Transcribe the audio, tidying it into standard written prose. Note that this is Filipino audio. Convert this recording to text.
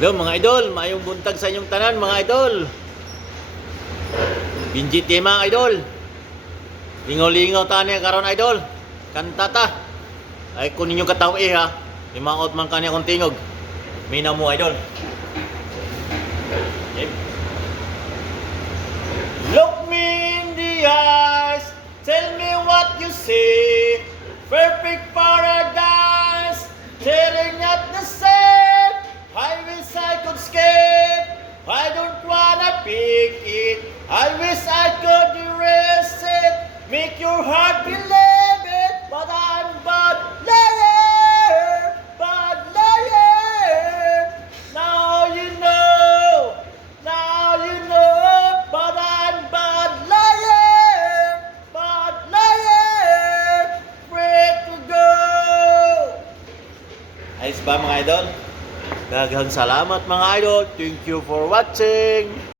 Hello mga idol, maayong buntag sa inyong tanan mga idol. Binjit mga idol. Lingaw-lingaw ta niya karon idol. Kanta ta. Ay kun ninyo kataw ha. Limaot man kanya kong tingog. Minaw mo idol. Okay. Look me in the eyes. Tell me what you see. Perfect paradise. Staring at the same. I wish I could skip. I don't wanna pick it. I wish I could erase it. Make your heart believe it. But I'm bad liar. Bad liar. Now you know. Now you know. But I'm bad liar. Bad liar. Free to go. Ayos ba mga idol? Daghang salamat mga idol. Thank you for watching.